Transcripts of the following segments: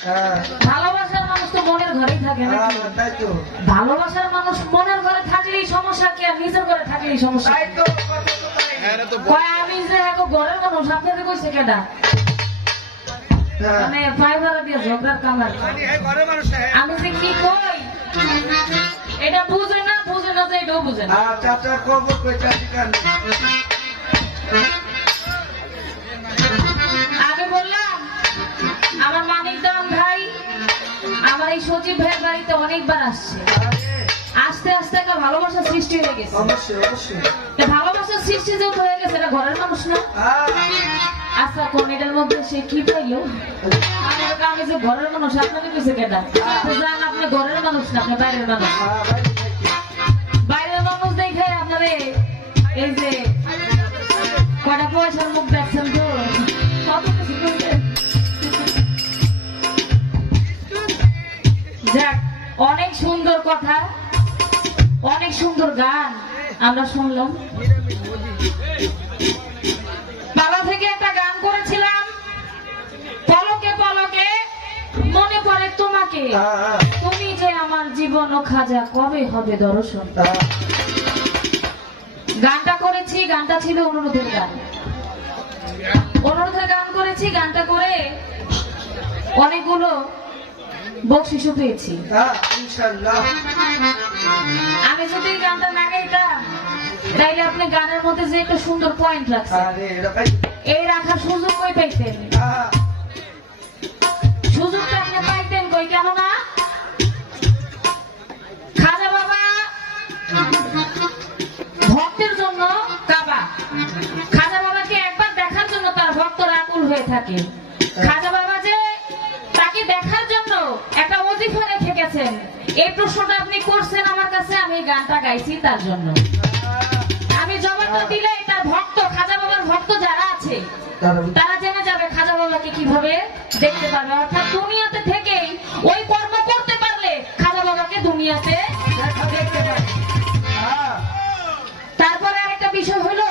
ভালোবাসার মানুষ তো মনের ঘরেই থাকে না। ভালোবাসার মানুষ মনের ঘরে থাকলেই সমস্যা, কি আর নিজের ঘরে থাকলেই সমস্যা। আমি যে এক ঘরের মানুষ আপনাদের কইছে কেডা, মানে পাইবারা দিয়ে ঝগড়ার কামার। আমি যে কি কই এটা বুঝে না, বুঝে না যে এটাও বুঝে না। আগে বললাম আমার মানিকদান ভাই আমার এই সচিব ভাইয়ের বাড়িতে অনেকবার আসছে। আস্তে আস্তে একটা ভালোবাসার সৃষ্টি হয়ে গেছে। ভালোবাসার সৃষ্টি যেহেতু হয়ে গেছে, এটা ঘরের মানুষ না। আচ্ছা কোন এটার মধ্যে সে কি পাইলো? আমি যে ঘরের মানুষ, আপনাকে কিছু কেটা জান, আপনি ঘরের মানুষ না, আপনি বাইরের মানুষ। বাইরের মানুষ দেখে আপনারে এই যে কয়টা পয়সার মুখ দেখছেন তো, কত কিছু করবেন। যাক, অনেক সুন্দর কথা, অনেক সুন্দর গান আমরা শুনলাম। পালা থেকে একটা গান করেছিলাম, পলকে পলকে মনে পড়ে তোমাকে, তুমি যে আমার জীবন ও খাজা, কবে হবে দর্শন। গানটা করেছি, গানটা ছিল অনুরোধের গান। অনুরোধের গান করেছি, গানটা করে অনেকগুলো বকশিশও পেয়েছি। আমি যদি গানটা না গাইতাম তাইলে আপনি গানের মধ্যে যে একটা সুন্দর পয়েন্ট রাখছেন, এই রাখার সুযোগ কই পাইতেন? সুযোগটা আপনি পাইতেন কই? কেন না খাজা বাবা ভক্তের জন্য কাবা, খাজা বাবাকে একবার দেখার জন্য তার ভক্তরা আকুল হয়ে থাকে। খাজা বাবা যে তাকে দেখার জন্য একটা ওজিফা রেখে গেছেন, এই প্রশ্নটা আপনি করছেন আমার কাছে, আমি গানটা গাইছি তার জন্য। আমি জবাবটা দিলে তার ভক্ত, খাজা বাবার ভক্ত যারা আছে তারা জেনে যাবে খাজা বাবাকে কিভাবে দেখতে পারবে। অর্থাৎ দুনিয়াতে থেকেই ওই কর্ম করতে পারলে খাজা বাবাকে দুনিয়াতে দেখতে পারবে। তারপরে আরেকটা বিষয় হলো,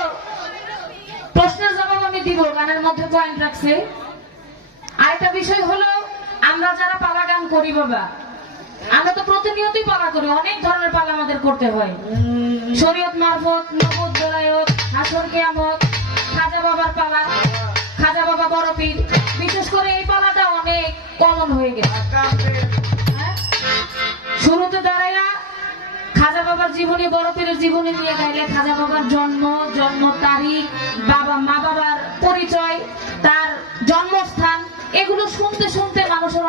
প্রশ্নের জবাব আমি দিব, গানের মধ্যে পয়েন্ট রাখছে। আরেকটা বিষয় হলো, আমরা যারা পালা গান করি বাবা, আমরা তো প্রতিনিয়তই পালা করি, অনেক ধরনের পালা আমাদের করতে হয়। শরীয়ত মারফত, নগদ বেলায়ত, হাসর কিয়ামত, খাজা বাবার পালা, খাজা বাবা বড় পীর। বিশেষ করে এই পালাটা অনেক কমন হয়ে গেছে। শুরুতে দাঁড়াইয়া খাজা বাবার জীবনী, বড় পীরের জীবনী নিয়ে গাইলে খাজা বাবার জন্ম, জন্ম তারিখ, বাবা মা বাবার পরিচয়, তার জন্মস্থান, এগুলো শুনতে শুনতে মানুষের